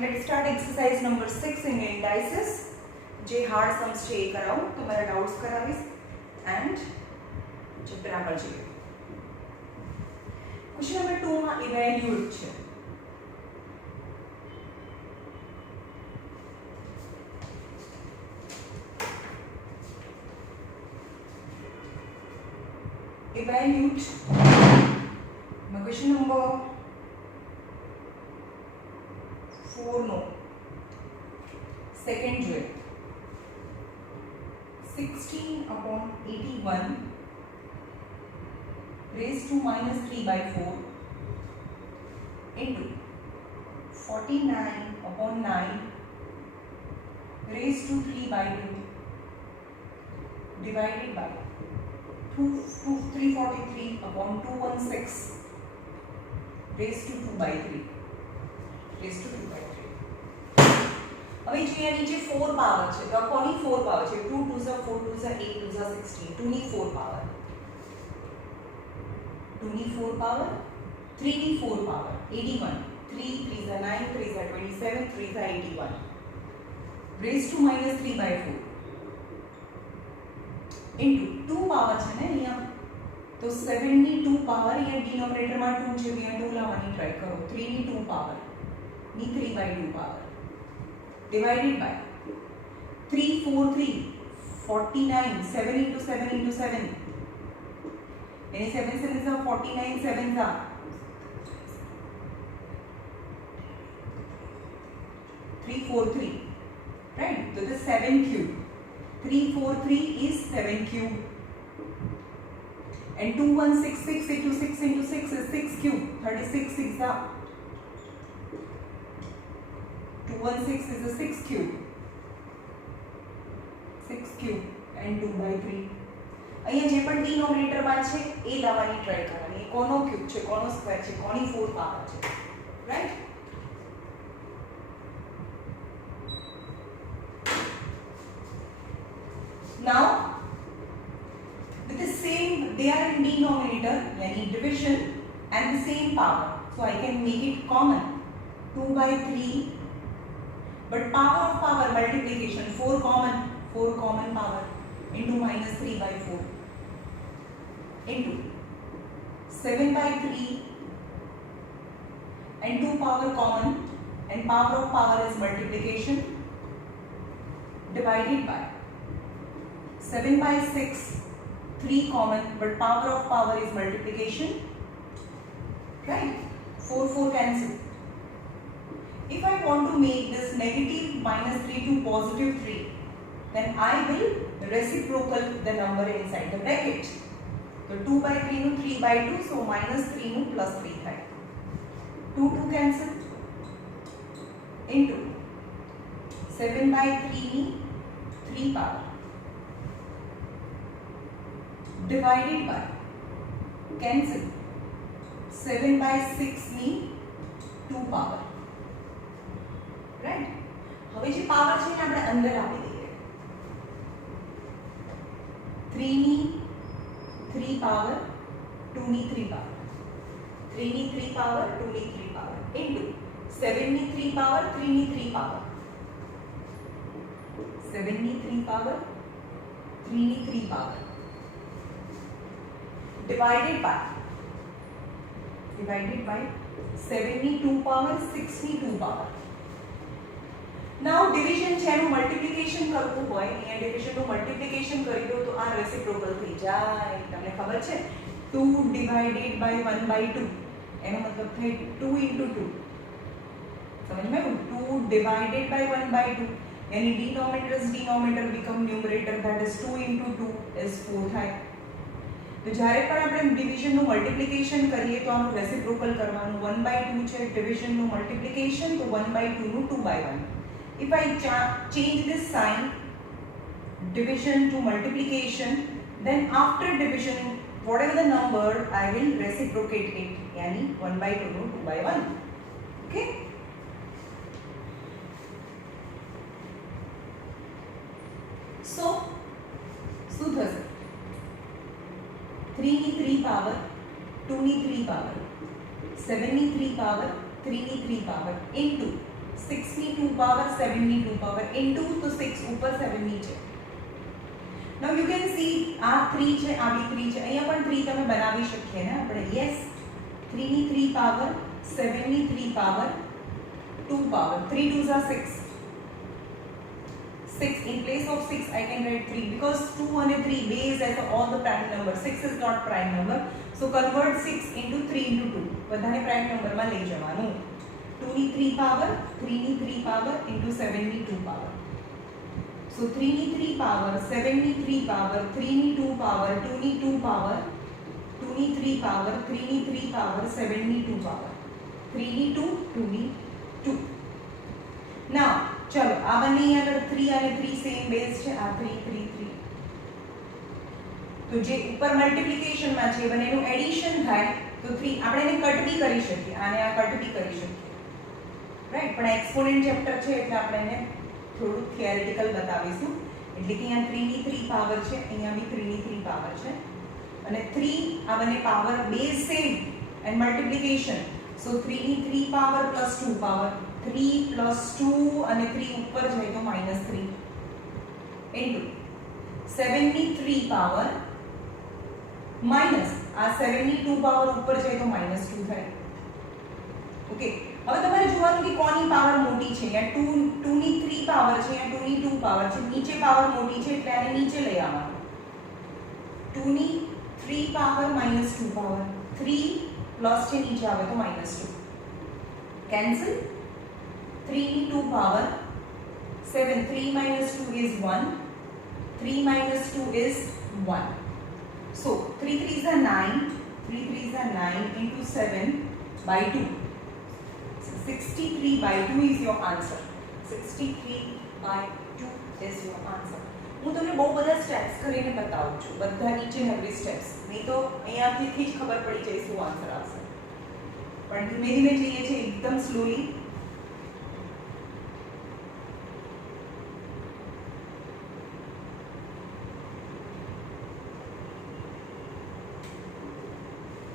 Let's start exercise number 6 in indices. જે hard sums છે એ કરાવું, તમારા ડાઉટ્સ કરાવીશ એન્ડ ચેપ્ટર આગળ જઈએ. ક્વેશ્ચન નંબર 2 માં ઇવેલ્યુએટ છે. ઇવેલ્યુએટ માં ક્વેશ્ચન નંબર 4 નો સેકન્ડ જોઈએ. 16/81 raised to -3/4 into 49/9 raised to 3/2 divided by 343/216 raised to 2/3 raised to 2/3. હવે જે અહીંયા નીચે 4 પાવર છે તો આ કોની 4 પાવર છે? 2 2 4 2 8 2 16 2 ની 4 પાવર, 2 ની 4 પાવર, 3 ની 4 પાવર 81, 3 3 9 3 27 3 81 raised to -3/4 into 2 પાવર છે ને અહીંયા તો 7 ની 2 પાવર અહીંયા ડિનોમિનેટર માં 2 છે અહીંયા 2 લાવવાની ટ્રાય કરો. 3 ની 2 પાવર ની 3/2 પાવર divided by 343 49 7 into 7 into 7 any 7 7s are 49 7s are 343, right? So the 7 cube, 343 is 7 cube and 2166 into 6 into 6 is 6 cube, 36 6 are 216 is a 6 cube, 6 cube and 2/3. અહીંયા જે પણ ડિનોમિનેટર માં છે એ લાવવાની ટ્રાય કરવાની. કોનો ક્યુબ છે, કોનો સ્ક્વેર છે, કોની 4 પાવર છે, right? Now with the same, they are in denominator yani division and the same power, so I can make it common. 2/3 but power of power multiplication 4 common power into -3/4 into 7/3 and 2 power common and power of power is multiplication divided by 7/6 3 common but power of power is multiplication, right? 4 4 cancel. If I want to make this negative -3 to positive 3, then I will reciprocal the number inside the bracket. So 2/3 no 3/2, so -3 no +3 થાય. 2 2 cancel into 7/3 ની 3 power divided by cancel 7/6 ની 2 power. Right? હવે જે પાવર છે એને આપણે અંદર આપી દઈએ. 3 ની 3 પાવર 2 ની 3 પાવર 3 ની 3 પાવર 2 ની 3 પાવર ઇન્ટુ 7 ની 3 પાવર 3 ની 3 પાવર 7 ની 3 પાવર 3 ની 3 પાવર divided by 7 ની 2 પાવર 6 ની 2 પાવર. Now division છે એનું મલ્ટીપ્લિકેશન કરવું હોય, અહીંયા division નું મલ્ટીપ્લિકેશન કરી દો તો આ રેસિપ્રોકલ થઈ જાય. તમને ખબર છે 2 divided by 1/2 એનો મતલબ થાય 2 into 2. સમજ में 2 divided by 1/2 यानी denominator become numerator, that is 2 into 2 is 4 થાય. તો જ્યારે પણ આપણે ડિવિઝન નું મલ્ટીપ્લિકેશન કરીએ તો આનું રેસિપ્રોકલ કરવાનું. 1/2 છે ડિવિઝન નું મલ્ટીપ્લિકેશન તો 1/2 નું 2/1. If I change this sign, division to multiplication, then after division, whatever the number, I will reciprocate it. Yani 1/2 no 2/1. Okay? So, શું થશે? 3 ની 3 પાવર 2 ની 3 પાવર 7 ની 3 પાવર 3 ની 3 પાવર into 6 ની 2 પાવર 7 ની 2 પાવર ઇન્ટુ તો 6 ઉપર 7 નીચે. નાઉ યુ કેન સી આ 3 છે, આ બી 3 છે, અહીંયા પણ 3 તમે બનાવી શકીએ ને આપણે. યસ, 3 ની 3 પાવર 7 ની 3 પાવર 2 પાવર 3 2s are 6. 6 in place of 6 I can write 3 because 2 and 3 base as all the prime number. 6 is not prime number, so convert 6 into 3 into 2. બધાને prime number માં લઈ જવાનું. 2 ની 3 પાવર 3 ની 3 પાવર into 7 ની 2 પાવર. So 3 ની 3 પાવર 7 ની 3 પાવર 3 ની 2 પાવર 2 ની 2 પાવર 2 ની 3 પાવર 3 ની 3 પાવર 7 ની 2 પાવર 3 ની 2 2 ની 2. નાઉ ચલો આ બંને અહીંયા આગળ 3 અને 3 સેમ બેઝ છે. આ 3 3 3 તો જે ઉપર મલ્ટીપ્લિકેશન માં છે બંનેનું એડિશન થાય તો 3 આપણે એને કટ બી કરી શકીએ, આને આ કટ બી કરી શકીએ, રાઈટ. પણ એક્સપોનેન્ટ ચેપ્ટર છે એટલે આપણે એને થોડું થિયરિટિકલ બતાવીશું. એટલે કે અહીંયા 3 ની 3 પાવર છે, અહીંયા બી 3 ની 3 પાવર છે અને 3 આ બંને power base same and multiplication. So 3 ની 3 પાવર પ્લસ 2 પાવર 3 પ્લસ 2 અને 3 ઉપર જાય તો -3 ઇન્ટુ 7 ની 3 પાવર માઇનસ આ 7 ની 2 પાવર ઉપર જાય તો -2 થાય. ઓકે, હવે તમારે જોવાનું કે કોની પાવર મોટી છે. અહીંયા 2 ની 3 પાવર છે, અહીંયા 2 ની 2 પાવર છે, નીચે પાવર મોટી છે એટલે આને નીચે લઈ આવવાનું. 2 ની 3 પાવર -2 પાવર 3 પ્લસ છે નીચે આવે તો -2 કેન્સલ. 3 ની 2 પાવર 7 3 minus 2 is 1, 3 minus 2 is 1. So 3 3s are 9, 3 3s are 9 into 7 by 2. So 63 by 2 is your answer. 63 by 2 is your answer. હું તમને બહુ બધા સ્ટેપ્સ કરીને બતાવું છું, બધા નીચે નવી સ્ટેપ્સ. નહીં તો અહીંયાથી જ ખબર પડી જાય શું આન્સર આવશે. પણ ધીમે ધીમે જઈએ છીએ એકદમ સ્લોલી.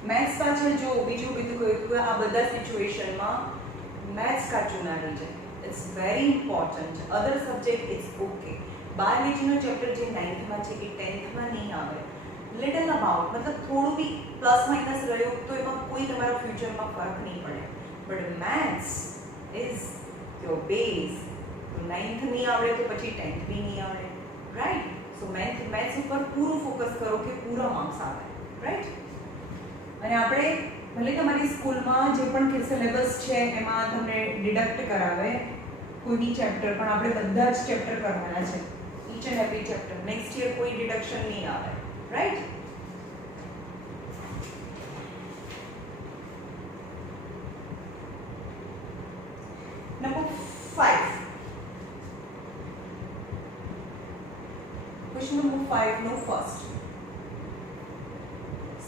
मैथ्स पाछळ जो बीजू कोई आ बधा सिचुएशन में मैथ्स का चुना रही है. It's very important. Other subject it's okay. 12 નો चैप्टर जे 9th में છે એ 10th में नहीं आवे. लिटल अबाउट मतलब थोड़ू भी प्लस माइनस रह्यो तो एमा कोई तमारा फ्यूचर में फर्क नहीं पड़े. But maths is your base. तो 9th नहीं आवड़े तो પછી 10th भी नहीं आवड़े, राइट. सो मैथ्स ऊपर पूरा फोकस करो कि पूरा मार्क्स आवे, राइट. અને આપણે ભલે તમારી સ્કૂલમાં જે પણ કે સિલેબસ છે એમાં તમને ડિડક્ટ કરાવે કોઈની ચેપ્ટર, પણ આપણે બધા જ ચેપ્ટર કરવાના છે, each and every chapter. Next year કોઈ ડિડક્શન નહીં આવે, right. Number 5. Question number 5 no ફર્સ્ટ.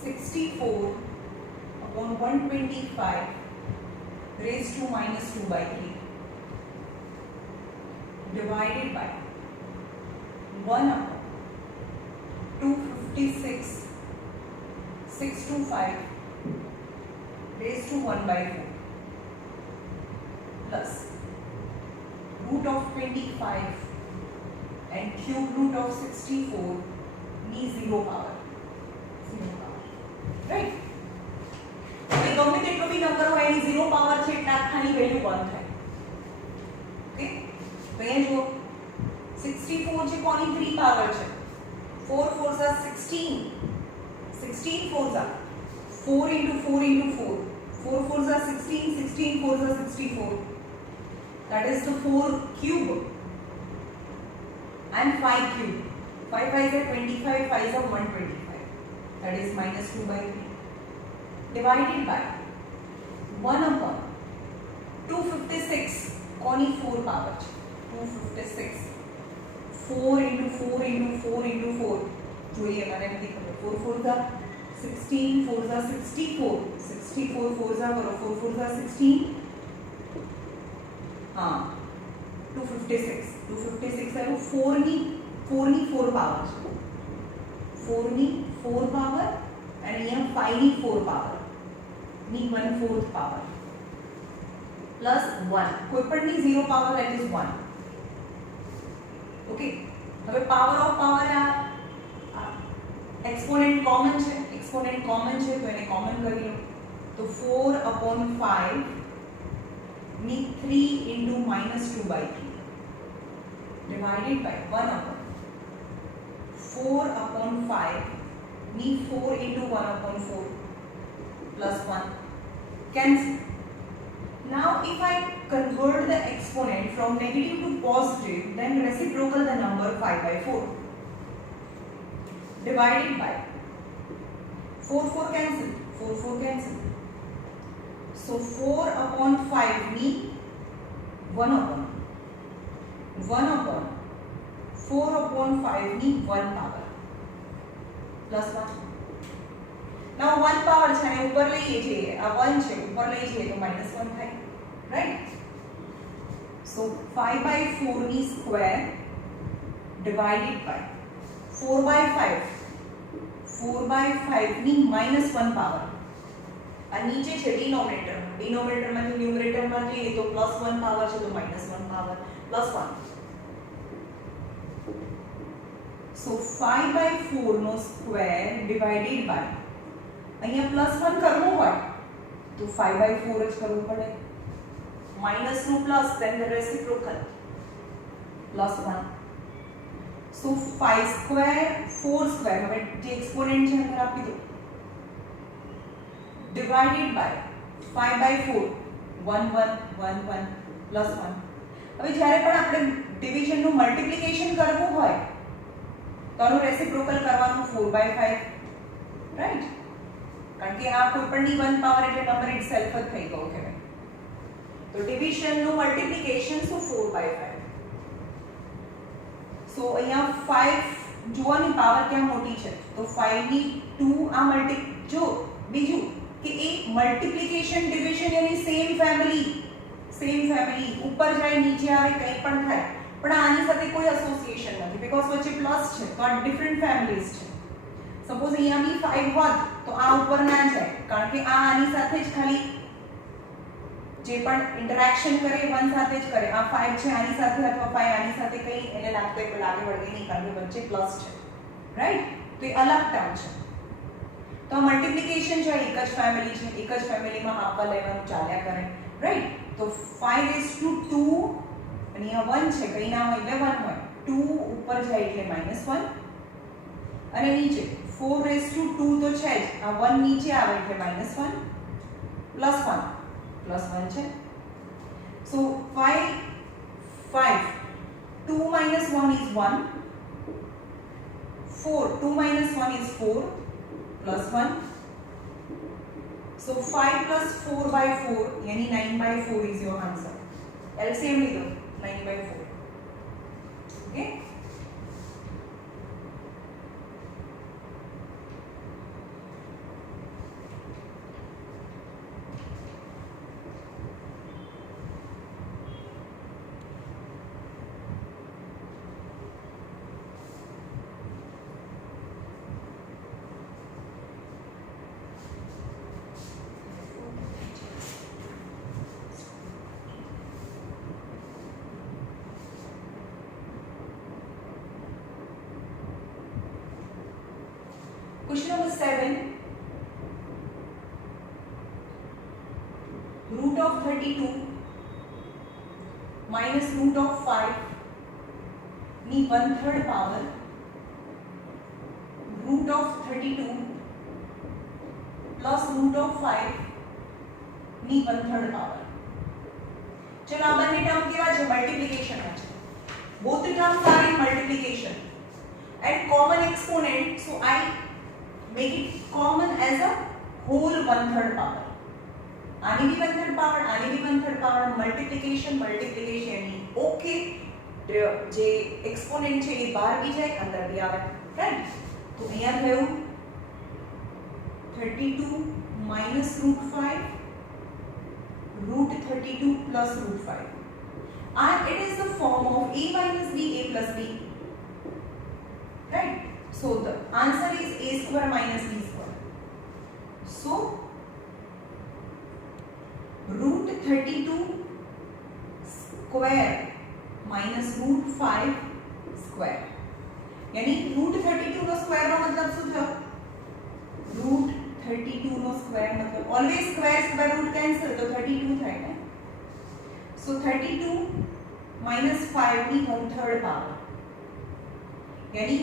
64 upon 125 raised to minus 2 by 3 divided by 1 upon 256 625 raised to 1 by 4 plus root of 25 and cube root of 64 means 0 power. राइट. तो गમે તેટલો બી નંબર હોય એની 0 પાવર છે એટલે આખાની વેલ્યુ 1 થાય. ઓકે, તો અહીંયા જુઓ 64 છે કોની 3 પાવર છે. 4 4s are 16, 16 4s are 4 into 4 into 4, 4 4s are 16, 16 4s are 64. That is the 4 cube and 5 cube. 5 5s are 25, 5s are 125. That is minus 2 by 3 divided by 1 upon 256 कोनी 4 पावर 256 4 into 4 into 4 into 4 જોઈએ મને નથી ખબર. 4 4s are 16, 4s are 64, 64 4s are 4 4s are 16. हाँ 256 है 4 ની 4 પાવર છે. 4 ની 4 પાવર અને અહીંયા 5 ની 4 પાવર ની 1/4 પાવર. પ્લસ 1 કોઈપણની 0 પાવર that is 1 ઓકે હવે પાવર ઓફ પાવર આ એક્સપોનેન્ટ કોમન છે તો એને કોમન કરી લો તો 4/5 ની 3 into -2/3 divided by 1/4/5 ની 4 into 1/4 plus 1 cancel. Now if I convert the exponent from negative to positive, then reciprocal the number 5/4 divided by 4 cancel, 4 cancel. So 4/5 mean 1/4/5 mean 1 power plus 1. Now 1 power છે ને ઉપર લઈએ છીએ આ 1 છે ઉપર લઈ જઈએ તો -1 થાય રાઈટ. So 5/4 ની સ્ક્વેર divided by 4/5 ની -1 પાવર આ નીચે છે ડિનોમિનેટરમાંથી ન્યુમરેટરમાં જઈએ તો +1 પાવર છે તો -1 પાવર +1. So 5/4 નો સ્ક્વેર divided by અહીંયા +1 કરવું હોય તો 5/4 જ કરવું પડે. માઈનસ નું પ્લસ then the reciprocal +1. So 5 square 4 square હવે જે એક્સપોનેન્ટ છે અંદર આપી દો divided by 5/4 1 1 1 1 +1. હવે જ્યારે પણ આપણે ડિવિઝન નું મલ્ટીપ્લિકેશન કરવું હોય તો આનું રેસિપ્રોકલ કરવાનું 4/5 રાઈટ. કારણ કે આ કોઈપણની 1 પાવર એટલે નંબર ઇટસેલ્ફ જ થઈ ગયો કહેવાય. તો ડિવિઝન નું મલ્ટીપ્લિકેશન સો 4/5. સો અહીંયા 5 જોવાની પાવર ક્યાં મોટી છે તો 5 ની 2 આ મલ્ટી જો બીજું કે એ મલ્ટીપ્લિકેશન ડિવિઝન એની સેમ ફેમિલી ઉપર જાય નીચે આવે કંઈ પણ થાય પણ આની સાથે કોઈ એસોસિએશન નથી બીકોઝ વચ્ચે પ્લસ છે તો આ ડિફરન્ટ ફેમિલીઝ છે. સપોઝ અહીંયા બી 5 હોત તો આ ઉપર ના જાય કારણ કે આ આની સાથે જ ખાલી જે પણ ઇન્ટરેક્શન કરે 1 સાથે જ કરે. આ 5 છે આની સાથે અથવા 5 આની સાથે કંઈ એને લાગે વળગે નહીં કારણ કે વચ્ચે પ્લસ છે રાઈટ. તો એ અલગ ટર્મ છે. તો મલ્ટીપ્લિકેશન છે એક જ ફેમિલીમાં આપવા લેવાનું ચાલ્યા કરે રાઈટ. તો 5/2 અને અહીંયા 1 છે કંઈ ના હોય એટલે 1 હોય 2 ઉપર જાય એટલે -1 અને નીચે 4/2 તો છે જ આ 1 નીચે આવે એટલે -1 +1 છે. So 5 2 minus 1 is 1 4 2 minus 1 is 4 plus 1. So 5 plus 4/4 यानी 9/4 is your answer. LCM ले लो 9/4. Okay. Question number 7. Root of 32 minus root of 5 ની 1/3 power. Root of 32 plus root of 5 ની 1/3 power. ચલો આ બંને ટર્મ કેવા છે મલ્ટીપ્લિકેશન માં છે. Both the terms are in multiplication and common exponent, so I make it common as a whole 1/3 power. આની બી 1/3 power આની બી 1/3 power મલ્ટીપ્લિકેશન ઓકે જે એક્સપોનેન્ટ છે એ બહાર બી જાય અંદર બી આવે રાઈટ. તો અહીંયા થયું 32 minus root 5 root 32 plus root 5 and it is the form of a minus b a plus b right. So the answer is a square minus b square. So root 32 square minus root 5 square यानी root 32 નો square નો મતલબ શું થયો root 32 નો square મતલબ always square square root cancel તો 32 થાય ને સો 32 minus 5 ની 1/3 પાવર यानी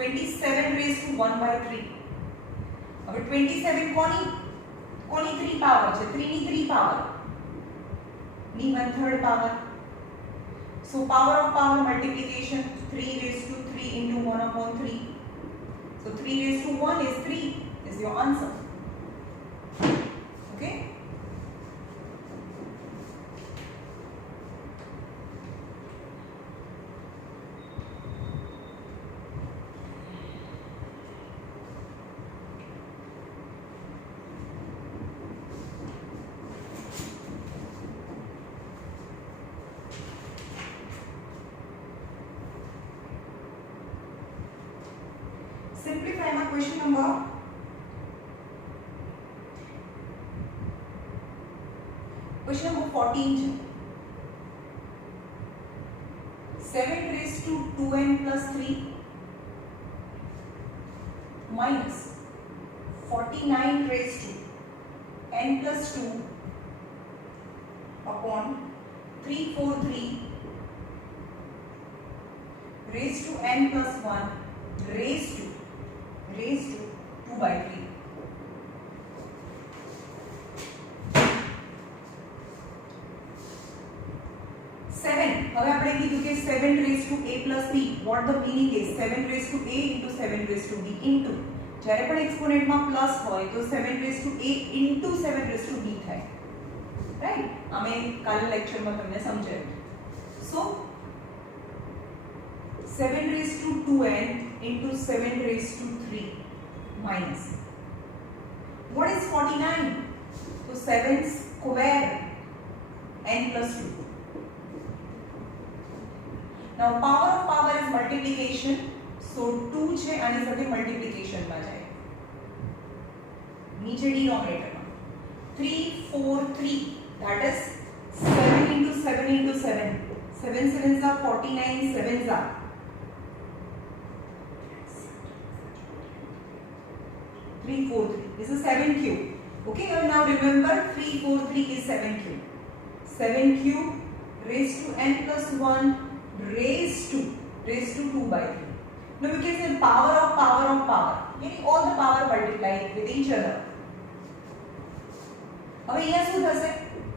27 raised to 1/3 હવે 27 કોની 3 પાવર છે 3 ની 3 પાવર ની 1/3 power so power of power multiplication 3 raised to 3 into 1/3 so 3 raised to 1 is 3 is your answer okay simplify my question number 14 7 raised to 2n plus 3 minus 49 raised to n plus 2 upon 343 raised to n plus 1 raised to 2/3 7 હવે આપણે કીધું કે 7 raised to a plus b what the meaning is 7 raised to a into 7 raised to b into જ્યારે પણ એક્સપોનેન્ટ માં પ્લસ હોય તો 7 raised to a into 7 raised to b થાય રાઈટ અમે કાલે લેક્ચર માં તમને સમજાવ્યું સો 7 raised to 2n into 7 raised to 3 minus what is 49 so 7 square n plus 2 now power of power is multiplication so 2 છે આની સાથે મલ્ટીપ્લિકેશન માં જાય નીચે ડિનોમિનેટર માં 3 4 3 that is 7 into 7 into 7 7 sevens are 49 sevens are 343 this is 7 cube okay now remember 343 is 7 cube 7 cube raised to n plus 1 raised to 2/3 now we can say power of power meaning all the power multiply with each other હવે અહીંયા શું થશે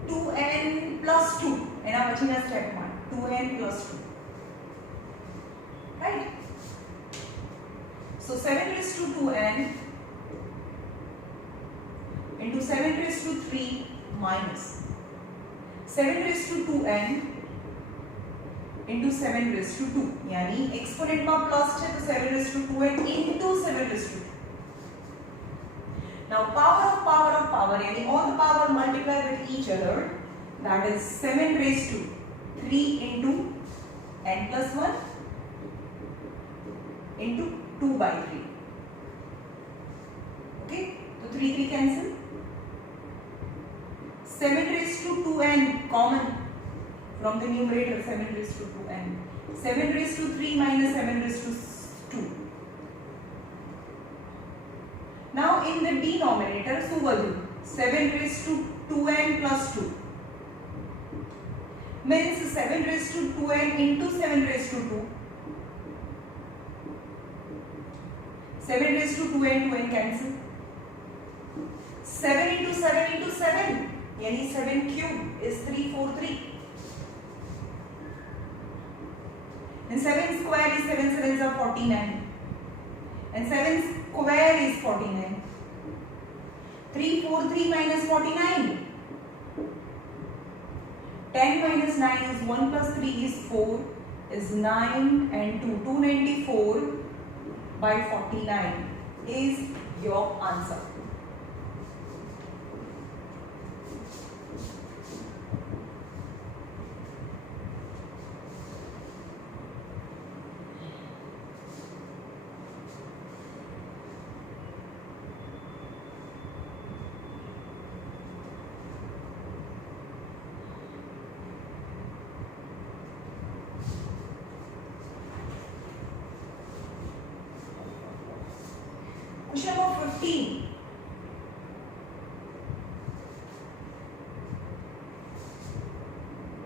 2n plus 2 એના પછીના સ્ટેપમાં 2n plus 2 right so 7 raised to 2n into 7 raised to 3 minus 7 raised to 2n into 7 raised to 2 यानी एक्सपोनेंट में प्लस है तो 7 raised to 2n into 7 raised to 2 now power of power यानी all the power multiply with each other that is 7 raised to 3 into n plus 1 into 2/3 okay so 3 cancel 7 raised to 2n common from the numerator 7 raised to 2n 7 raised to 3 minus 7 raised to 2 now in the denominator શું વધ્યું 7 raised to 2n plus 2 means 7 raised to 2n into 7 raised to 2 7 raised to 2n 2n cancel 7 into 7 into 7 यानी 7 cube is 343 and 7 square is 7 sevens are 49 and 7 square is 49 343 minus 49 10 minus 9 is 1 plus 3 is 4 is 9 and 2 294 by 49 is your answer. 15.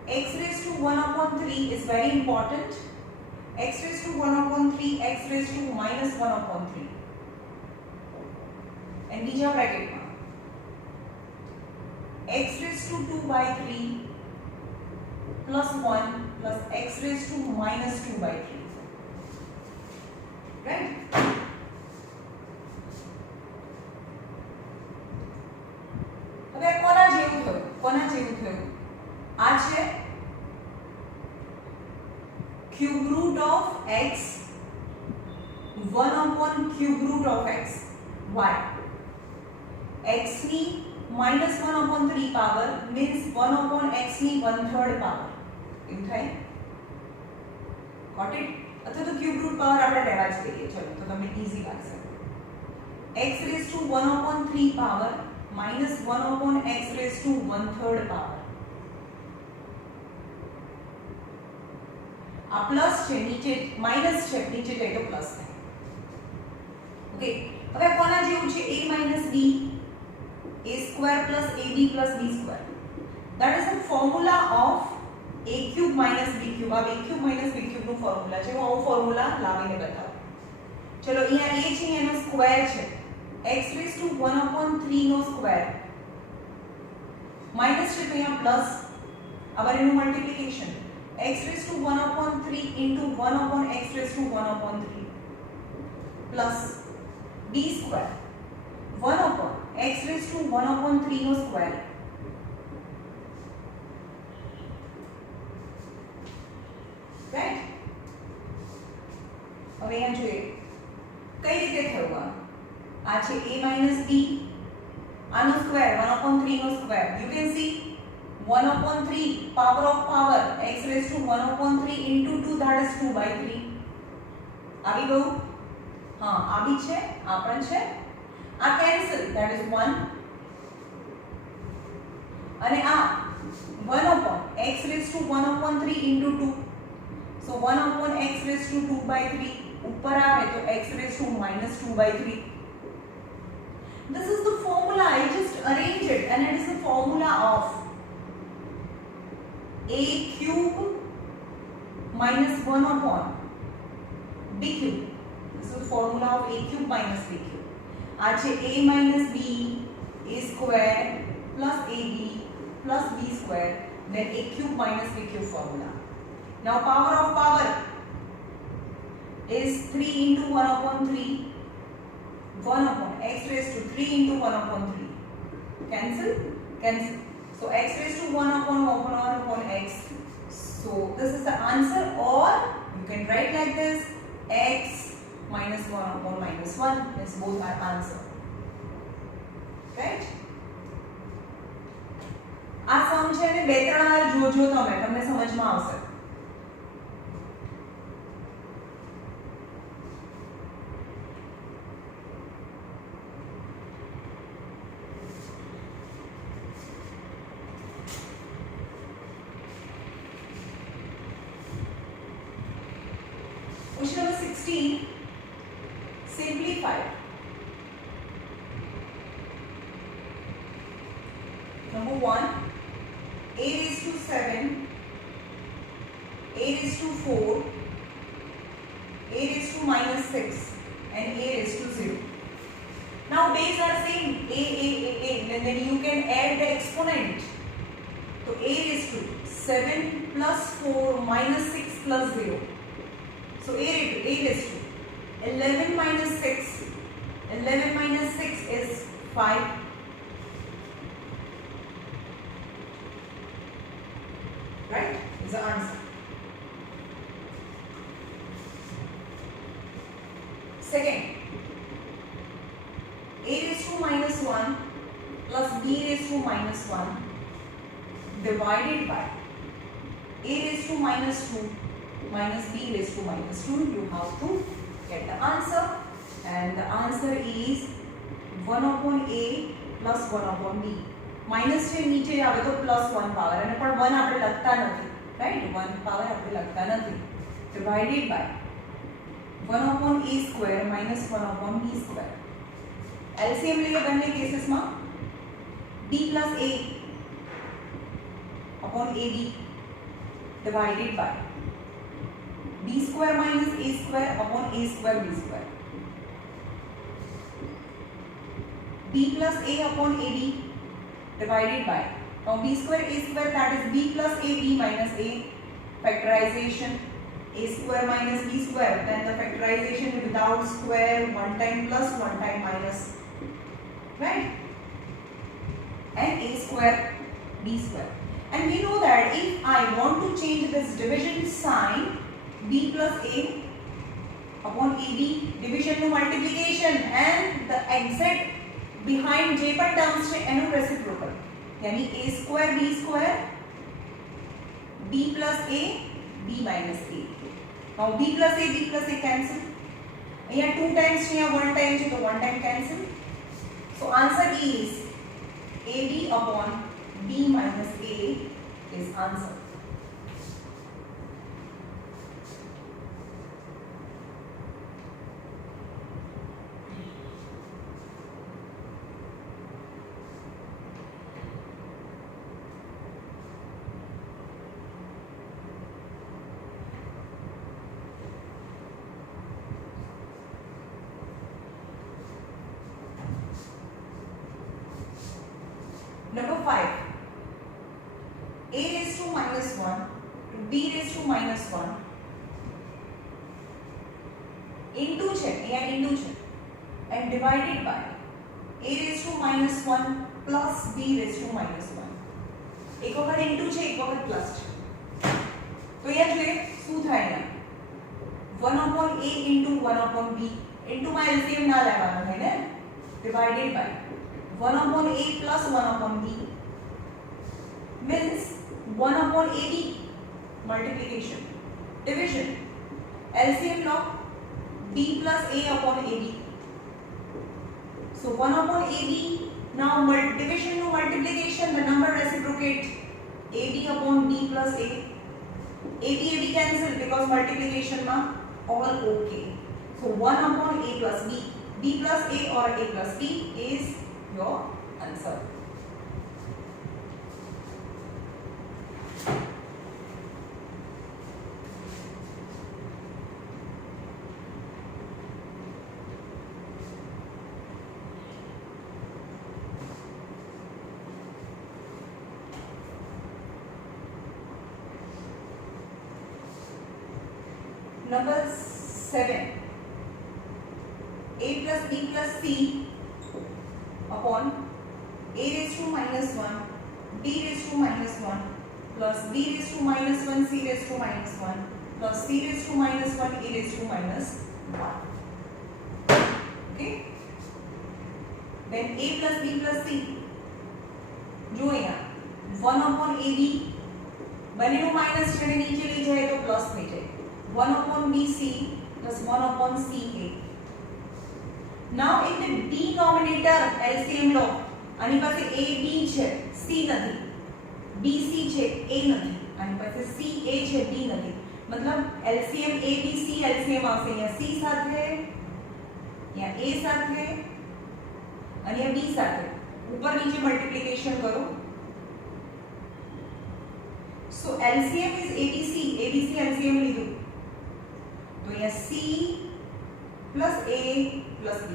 X raised to 1 upon 3 is very important. X raised to 1 upon 3, x raised to minus 1 upon 3. And बीजा ब्रैकेट में x raised to 2 by 3 plus 1 plus x raised to minus 2 by 3. Right? હવે કોના જેવું થયું? આ છે cube root of x 1 upon cube root of x y. x ની minus 1 upon 3 power means 1 upon x ની 1/3 power. એવું થાય? Got it? અથવા તો cube root power આપણે રહેવા જ દઈએ. ચલો તો તમને ઈઝી લાગશે. x raised to 1 upon 3 power minus 1 upon x raised to 1/3 power. આ પ્લસ છે, નીચે માઈનસ છે, નીચે જાય તો પ્લસ થાય. ઓકે, હવે કોના જેવું છે? a minus b a square plus ab plus b square. That is the formula of a cube minus b cube. આ a cube minus b cube નું ફોર્મ્યુલા છે. હું આવું ફોર્મ્યુલા લાવીને બતાવું. ચલો અહીંયા a છે એનો સ્ક્વેર છે. x raised to 1 upon 3 નો સ્ક્વેર માઈનસ છે તો અહીંયા પ્લસ. આবার એનું multiplication x raised to 1 upon 3 into 1 upon x raised to 1 upon 3 plus b square 1 upon x raised to 1 upon 3 નો સ્ક્વેર. રાઈટ? હવે અહીંયા જોઈએ કઈ રીતે થયું. આ છે a minus b આનો સ્ક્વેર 1 upon 3 નો square. You can see 1 upon 3 power of power x raised to 1 upon 3 into 2 that is 2 by 3. આવી ગયું? હા, આ બી છે, આ પણ છે. આ કેન્સલ that is 1 અને આ 1 upon x raised to 1 upon 3 into 2. So 1 upon x raised to 2 by 3 ऊपर આવે તો x raised to minus 2 by 3. This is the formula. I just arranged it and it is the formula of a cube minus 1 upon b cube. This is the formula of a cube minus b cube. આ છે a minus b a square plus ab plus b square then a cube minus b cube formula. Now power of power is 3 into 1 upon 3 1 upon x raised to 3 into 1 upon 3. Cancel? Cancel. So x raised to 1 upon 1 upon x. So this is the answer, or you can write like this x minus 1 upon minus 1 is both our answer. Right? આ સમ છે ને બે ત્રણ વાર જોજો તમને સમજમાં આવશે. Question number 16. Simplify. Number 1. A raised to 7, A raised to 4, A raised to minus 6 and A raised to 0. Now base are same A and then you can add the exponent. So A raised to 7 plus 4 minus 6 plus 0. So A raised to 11 minus 6. 11 minus 6 is 5. Right? Is the answer. Second, A raised to minus 1 plus B raised to minus 1 divided by A raised to minus 2 minus b raised to minus 2. You have to get the answer, and the answer is 1 upon a plus 1 upon b. Minus છે નીચે આવે તો plus 1 power અને પણ 1 આપણે લખતા નથી, right? 1 power આપણે લખતા નથી. Divided by 1 upon a square minus 1 upon b square. LCM લઈએ બંને કેસીસમાં b plus a upon ab divided by b square minus a square upon a square b square, b plus a upon ab divided by, now b square a square, that is b plus ab minus a, factorization a square minus b square, then the factorization without square, one time plus one time minus, right, and a square b square. And we know that if I want to change this division sign, b plus a upon ab, division to multiplication, and the exact behind j पर terms છે એનું reciprocal, यानी a square b square, b plus a b minus a. Now b plus a cancel. અહીંયા 2 times છે, અહીંયા 1 time છે, તો 1 time cancel. So answer is ab upon b minus a is answer. Number 5, a raised to minus 1 to b raised to minus 1 into છે, અહીંયા into છે, and divided by a raised to minus 1 plus b raised to minus 1. એક વખત into છે, એક વખત plus છે, તો અહીંયા જોઈએ શું થાય, અહીંયા 1 upon a into 1 upon b, into માં LCM ના લેવાનું છે ને, divided by 1 upon a plus 1 upon b means 1 upon ab, multiplication, division, LCM law, b plus a upon ab. So 1 upon ab, now division to multiplication, the number reciprocate, ab upon b plus a, ab cancel because multiplication ma all okay. So 1 upon a plus b, b plus a or a plus b is your answer. Number 7, a plus b plus c upon a raised to minus 1, b raised to minus 1 plus b raised to minus 1, c raised to minus 1 plus c raised to minus 1, a raised to minus 1. Okay? Then a plus b plus c. जो यहाँ 1 upon ab बनेनु माइनस છે ને નીચે લઈ જાય તો પ્લસ થઈ જાય 1 upon bc plus 1 upon ca. Now in the denominator LCM લો, આની પાસે ab છે, c નથી, bc છે, a નથી, આની પાસે ca છે, b નથી, मतलब LCM abc LCM આવશે અહીંયા c સાથે, અહીંયા a સાથે અને અહીંયા b સાથે, ઉપર નીચે મલ્ટીપ્લિકેશન કરો. So LCM is ABC, ABC LCM લીધું તો અહીંયા C plus A plus B,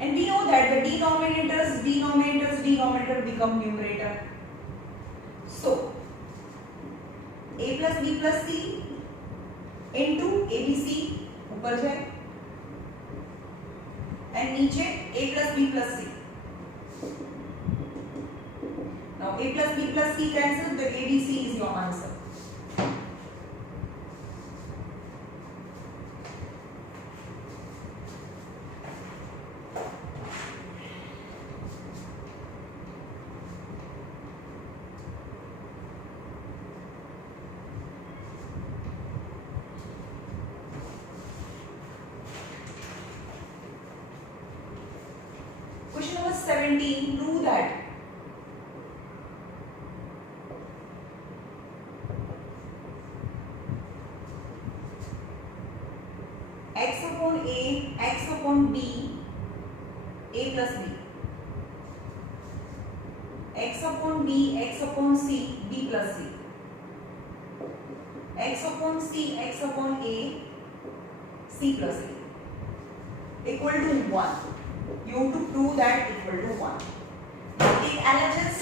and we know that the denominator become numerator. So A plus B plus C into ABC ऊपर जाए and नीचे A plus B plus C. Now a plus b plus c cancel, the ABC is your answer. Question number 17, prove that x upon a, x upon b a plus b, x upon b, x upon c, b plus c, x upon c, x upon a, c plus a equal to 1. You have to prove that equal to 1. Now take LHS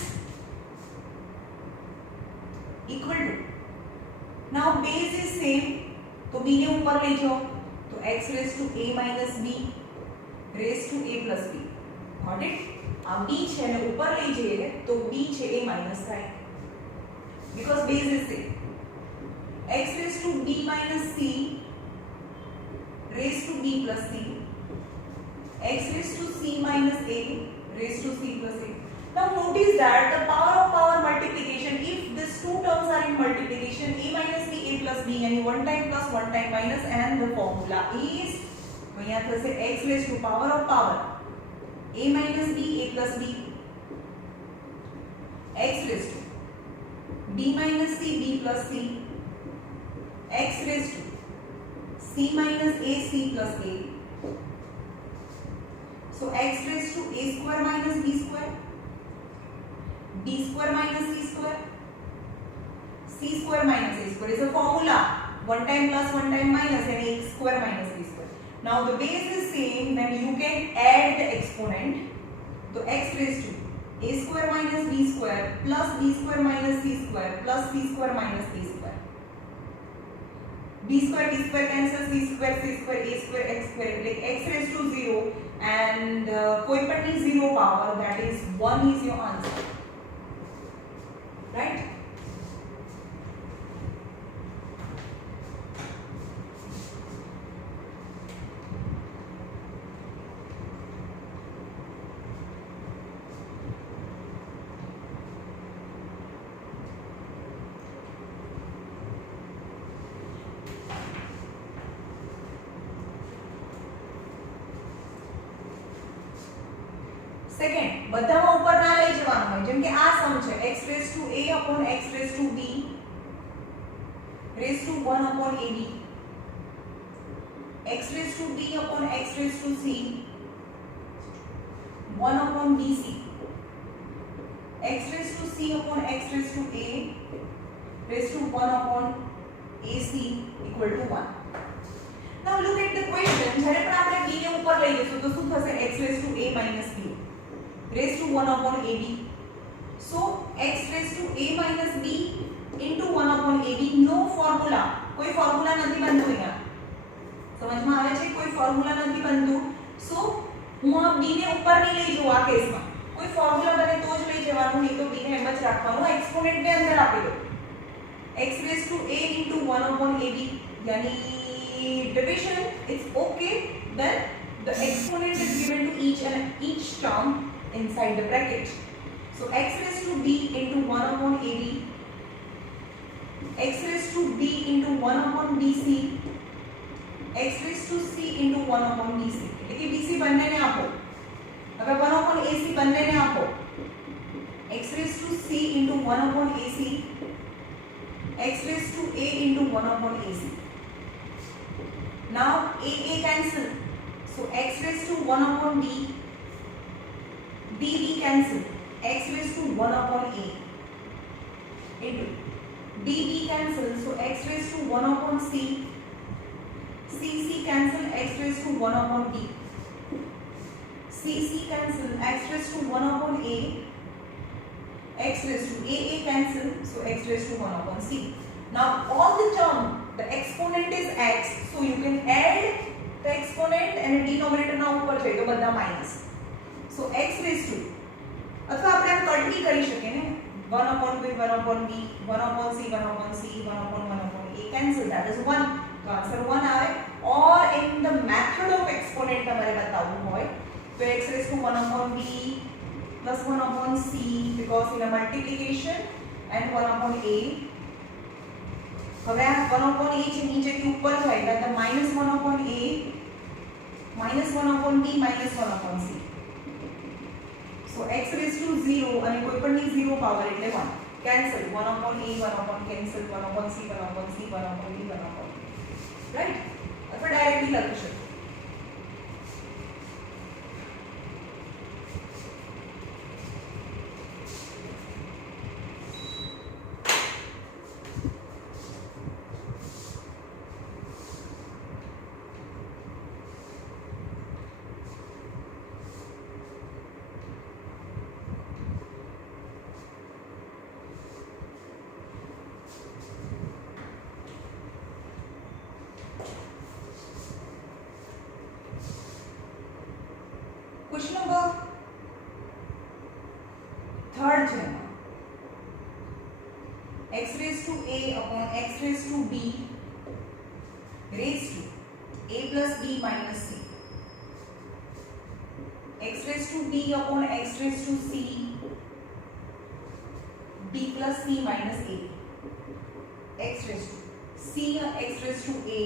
equal to, now base is same, तो b ने ऊपर ले जाओ, तो x raised to a minus b raised to a plus b. Got it? अब b છે ને ઉપર લઈ જઈએ તો b છે એ માઈનસ થાય, because base is same. x raised to b minus c raised to b plus c, x raised to c minus a raised to c plus a. Now notice that the power of power multiplication, if these two terms are in multiplication, a minus b, a plus b, and one time plus one time minus, and the formula is, तो यहाँ थोड़े x raised to power of power, a minus b, a plus b, x raised to b minus c, b plus c, x raised to c minus a, c plus a. So x raised to a square minus b square, b square minus c square, c square minus a square is a formula. One time plus one time minus, and a square minus b square. Now the base is same, then you can add the exponent. So x raised to a square minus b square plus b square minus c square plus c square minus a square. b square cancel, c square, a square, x square, like x raised to 0, and कोई पर नहीं 0 power, that is 1 is your answer, right? Second, બધામાં ઉપર ના લઈ જવાનું હોય, જેમ કે આ સમ છે x raised to a upon x raised to b raised to 1 upon ab, x raised to b upon x raised to c 1 upon bc, x raised to c upon x raised to a raised to 1 upon ac equal to 1. Now look at the question. જ્યારે પણ આપણે b ને ઉપર લઈ જઈશું તો શું થશે? x raised to a minus b raised to 1 upon ab. So x raised to a minus b into 1 upon ab. No formula. कोई formula નથી બનતું અહીંયા. સમજમાં આવે છે? કોઈ formula નથી બનતું. So હું આ b ને ઉપર નહીં લઈ જઉં આ કેસમાં. કોઈ formula બને તો જ લઈ જવાનું, નહીં તો b ને એમ જ રાખવાનું. એક્સપોનેન્ટ ને અંદર આપી દો. x raised to a into 1 upon ab, यानी division is okay, then the exponent is given to each term inside the bracket. So x raised to b into 1 upon ab, x raised to b into 1 upon bc, x raised to c into 1 upon bc. એટલે કે bc બંનેને આપો. હવે 1 upon ac બંનેને આપો. x raised to c into 1 upon ac, x raised to a into 1 upon ac. Now a cancel. So x raised to 1 upon b, b cancel, x raised to 1 upon a into b cancel, so x raised to 1 upon c, c cancel, x raised to 1 upon b, c cancel, x raised to 1 upon a, x raised to a cancel, so x raised to 1 upon c. Now all the term, the exponent is x, so you can add the exponent and denominator ના ઉપર છે તો બધા minus. So x raised to, અથવા આપણે આમ કટ બી કરી શકીએ ને, 1 upon b, 1 upon b, 1 upon c, 1 upon c, 1 upon a cancel, that is 1. તો આન્સર 1 આવે. or in the method of exponent તમારે બતાવવું હોય તો x raised to 1 upon b plus 1 upon c, because in a multiplication, and 1 upon a. હવે આ 1 upon a છે નીચેથી ઉપર જાય એટલે -1 upon a, -1 upon b, -1 upon c. So x raised to 0 અને કોઈ પણ ની 0 પાવર એટલે 1. Cancel 1 upon a, 1 upon cancel, 1 upon c, 1 upon c, 1 upon b, 1 upon b. Right? અથવા ડાયરેક્ટલી લખી શકો. b raised to a plus b minus c, x raised to b upon x raised to c, b plus c minus a, x raised to c x raised to a,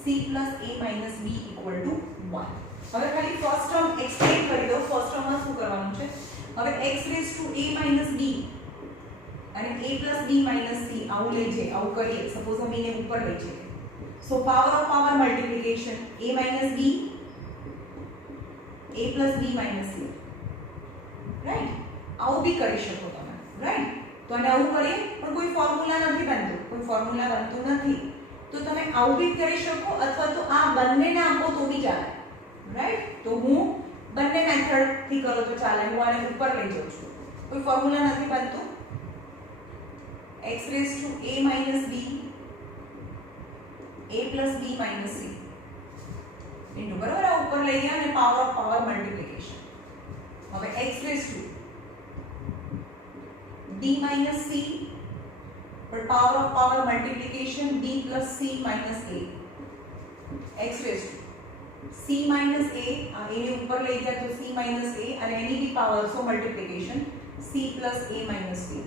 c plus a minus b equal to 1. હવે ખાલી first term explain કરી દો. ફર્સ્ટ ટર્મમાં શું કરવાનું છે? હવે x raised to a minus b અને a plus b minus c આવું લઈ જઈએ, આવું કરીએ. સપોઝ અમે એને ઉપર લઈ જઈએ. So power of power multiplication a minus b, a plus b minus c, right? આવું બી કરી શકો તમે, રાઈટ? તો આને આવું કરીએ પણ કોઈ ફોર્મ્યુલા નથી બનતું, કોઈ ફોર્મ્યુલા બનતું નથી. તો તમે આવું બી કરી શકો અથવા તો આ બંનેને આપો તો બી ચાલે, રાઈટ? તો હું બંને મેથડ થી કરો તો ચાલે. હું આને ઉપર લઈ જાઉં છું, કોઈ ફોર્મ્યુલા નથી બનતું. x raised to a minus b, a plus b minus c into, બરાબર? આ ઉપર લઈ ગયા અને પાવર ઓફ પાવર મલ્ટીપ્લિકેશન. હવે x raised to b minus c, but power of power multiplication b plus c minus a, x raised to c minus a, એની ઉપર લઈ ગયા તો c minus a અને એની b power, so multiplication c plus a minus b.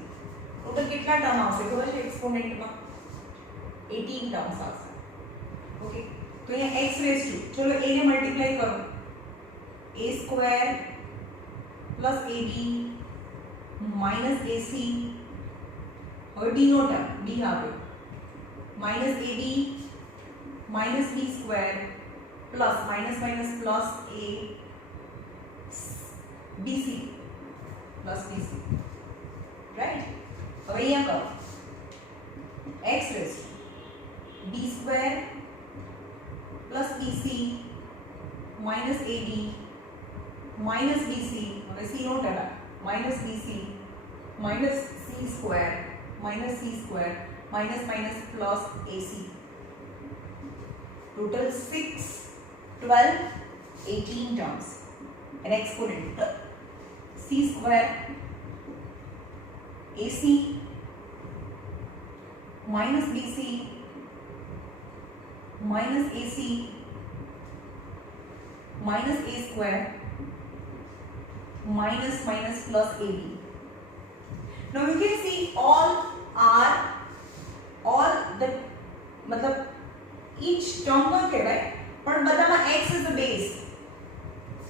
Total કેટલા term આવશે ખબર છે એક્સપોનેન્ટમાં? 18 ટર્મ્સ આવશે. ઓકે, તો અહીંયા x raised to, ચલો a ને મલ્ટીપ્લાય કરો, a square plus ab minus ac, હવે b નો ટર્મ b આવ્યો, minus ab minus b square plus minus minus plus a bc પ્લસ bc, રાઈટ? હવે અહીંયા કરો x raised to b square plus bc minus ab minus bc, હવે c નો term minus bc minus c square minus c square minus minus plus ac. Total 6, 12, 18 terms. An exponent c square ac minus bc minus ac minus a square minus minus plus ab. Now you can see all the मतलब each term को कहवाय पण बधामा x is the base,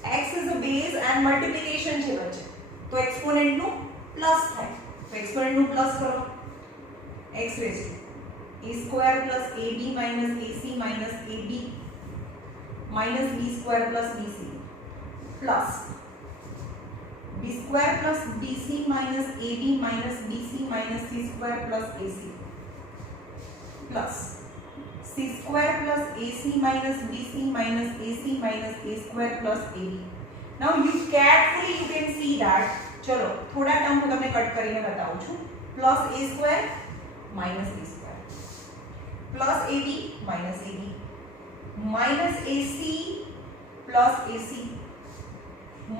x is the base and multiplication છે વચ્ચે, તો exponent નું પ્લસ થાય. તો exponent નું પ્લસ કરો, x raised to a square plus ab minus ac minus ab minus b square plus bc plus b square plus bc minus ab minus bc minus c square plus ac plus c square plus ac minus bc minus ac minus a square plus ab. Now you carefully you can see that, चलो थोड़ा टर्म હું તમને કટ કરીને બતાવું છું. plus a square minus b square plus ab minus ab minus ac plus ac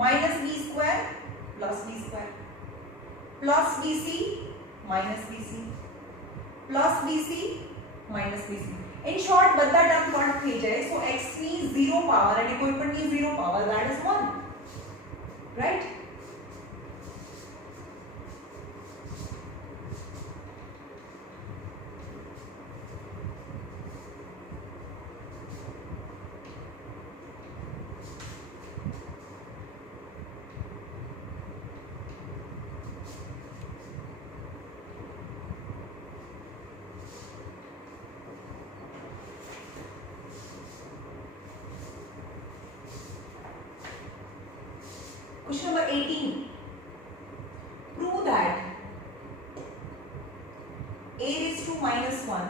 minus b square plus b square plus bc minus bc plus bc minus bc. In short બધા term cut થઈ જાય. So x ની 0 પાવર અને કોઈ પણ ની 0 power, that is 1, right? Question number 18. Prove that a raised to minus 1,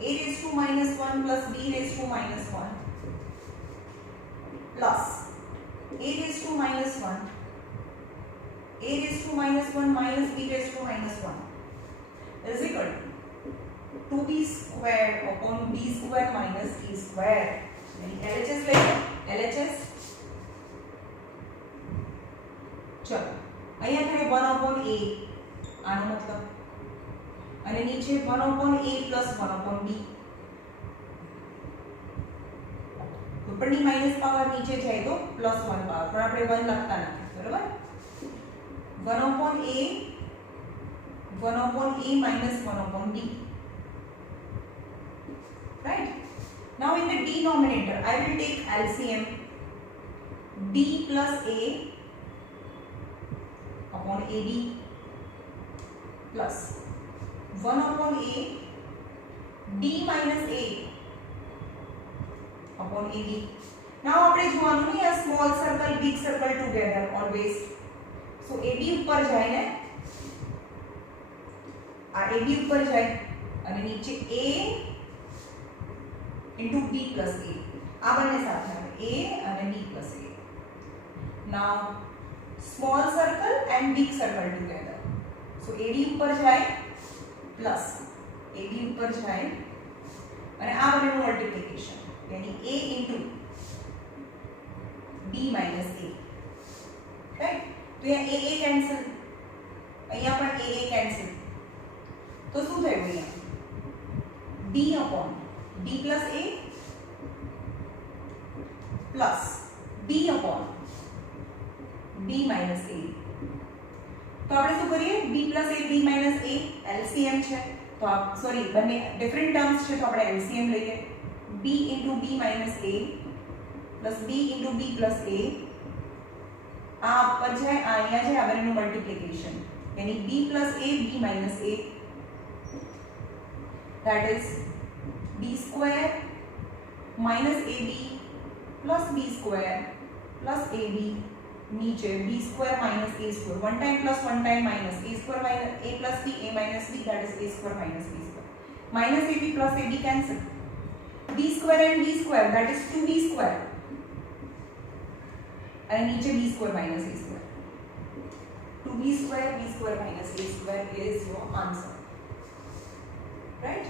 a raised to minus 1 plus b raised to minus 1 plus a raised to minus 1, a raised to minus 1 minus b raised to minus 1 is equal to 2b square upon b square minus a square. LHS like LHS. चलो અહીંયા થાય 1 upon a, આનો મતલબ, અને અને નીચે 1/a plus 1/b. ઉપરની minus power નીચે જાય તો પ્લસ 1 પાવર, પણ આપણે 1 લખતા નથી, બરાબર? 1/a minus 1/b. Right? Now in the denominator, I will take LCM. b plus a upon ab plus 1/a b minus a upon ab. Now આપણે જોવાનું ને આ small circle big circle together always. So ab ઉપર જાય ને, આ ab ઉપર જાય અને નીચે a into b plus a, આ બંને સાથે આવે a અને b plus a. Now small circle and big circle together. So ad ઉપર જાય plus ab ઉપર જાય અને આ બંનેનું મલ્ટીપ્લિકેશન, यानी a into b minus a. Right? तो यहाँ a कैंसिल, અહીંયા પણ a कैंसिल. तो શું થયું અહીંયા? b upon b plus a plus b upon b minus a. तो આપણે શું કરીએ? b plus a b minus a LCM છે, તો આ સોરી બંને ડિફરન્ટ ટર્મ્સ છે, તો આપણે LCM લઈએ. b into b minus a plus b into b plus a, આ ઉપર જાય, આ અહીંયા જાય, આ બંનેનું મલ્ટીપ્લિકેશન, यानी b plus a b minus a, that is b square minus ab plus b square plus ab, नीचे b square minus a square, one time plus one time minus a square minus a plus b a minus b, that is a square minus b square, minus ab plus ab cancel, b square and b square, that is 2b square, and नीचे b square minus a square, 2b square b square minus a square is your answer. Right?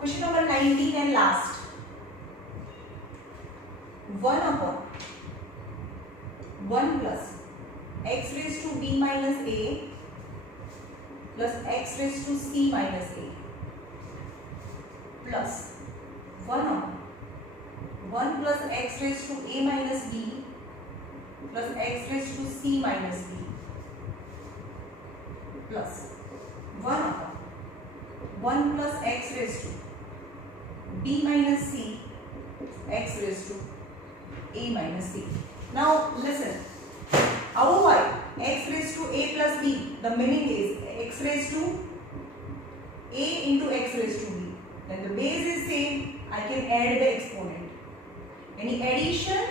Question number 19 and last. 1 upon 1 plus x raised to b minus a plus x raised to c minus a plus 1 upon 1 plus x raised to a minus b plus x raised to c minus b plus 1 upon 1 plus x raised to b minus c x raised to a minus c. Now listen, how why x raised to a plus b, the meaning is x raised to a into x raised to b. When the base is same, I can add the exponent. Any addition,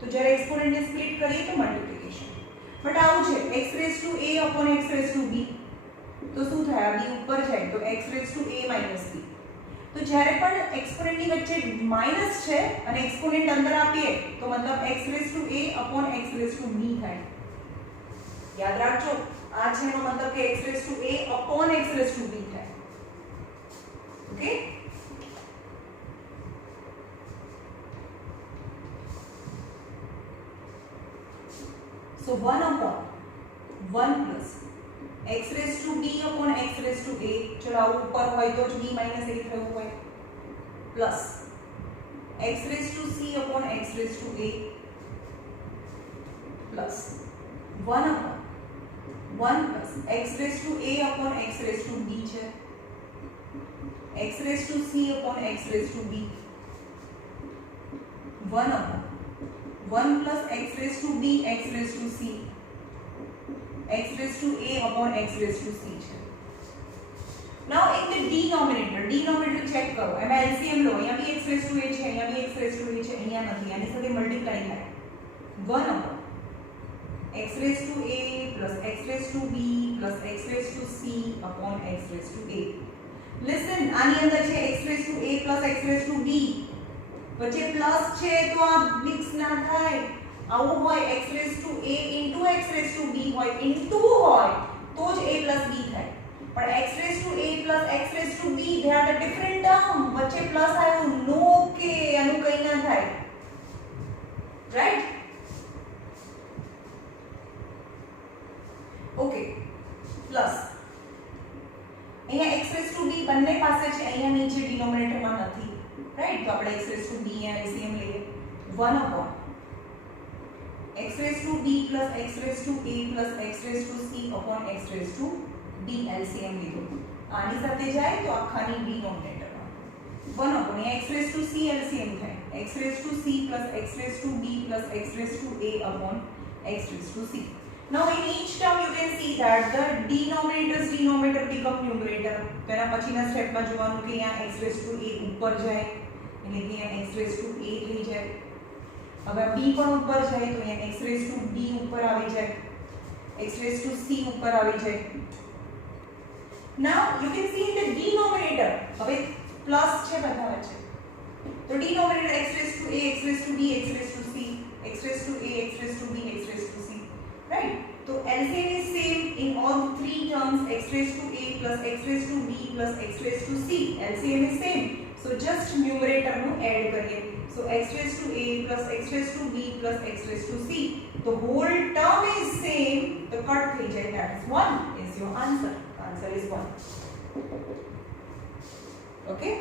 तो जरा exponent ने split करिए तो multiplication. But आउ छे x raised to a upon x raised to b, तो શું થાય? b ઉપર જાય તો x raised to a minus b. तो જ્યારે પણ exponent ની વચ્ચે માઈનસ છે અને exponent અંદર આપીએ તો મતલબ x raised to a upon x raised to b થાય. યાદ રાખજો, આ છે એનો મતલબ કે x raised to a upon x raised to b થાય. ઓકે? So 1 upon 1 plus x raised to b upon x raised to a, चलो આ ઉપર હોય તો જ b minus a થયું હોય, plus x raised to c upon x raised to a plus 1 upon 1 plus x raised to a upon x raised to b છે, x raised to c upon x raised to b, 1 upon 1 plus x raised to b x raised to c, x raised to a upon x raised to c છે. Now in the denominator check करो, M LCM लो, यहाँ भी x raised to a છે, यहाँ भी x raised to a છે, અહીંયા નથી, આની સાથે મલ્ટીપ્લાય થાય, 1 upon x raised to a plus x raised to b plus x raised to c upon x raised to a. Listen, આની અંદર છે x raised to a plus x raised to b, વચ્ચે પ્લસ છે તો આ mix ના થાય. આવું હોય x raise to a into x raise to b હોય ઇન્ટુ હોય તો જ a પ્લસ b થાય. પણ x raise to a plus x raise to b they are the different term. વચ્ચે પ્લસ આવ્યું નો કે આનું કંઈ ના થાય. રાઈટ? ઓકે પ્લસ અહીંયા x રેઝ ટુ b બંને પાસે છે, અહીંયા નીચે ડિનોમિનેટરમાં નથી. રાઈટ? તો આપણે x રેઝ ટુ b અને LCM લઈએ 1 upon x raised to b plus x raised to a plus x raised to c upon x raised to b LCM લીધો. આની સાથે જાય તો આખાની ડિનોમિનેટરમાં 1 upon x raised to c LCM થાય x raised to c plus x raised to b plus x raised to a upon x raised to c. Now in each term you can see that the denominator become numerator. તેના પછીના સ્ટેપમાં જોવાનું કે અહીંયા x raised to a ઉપર જાય એટલે કે અહીંયા x raised to a થઈ જાય. હવે b પણ ઉપર જાય તો અહીંયા x raised to b ઉપર આવી જાય, x raised to c ઉપર આવી જાય. Now you can see in the denominator હવે પ્લસ છે બધા વચ્ચે તો denominator x raised to a, x raised to b, x raised to c, x raised to a, x raised to b, x raised to c. Right? So LCM is same in all three terms, x raised to a plus x raised to b plus x raised to c. LCM is same. So just numerator નું એડ કરીએ. So x raised to a plus x raised to b plus x raised to c. The whole term is same. The cut થઈ જાય. That is 1 is your answer. Answer is 1. Okay?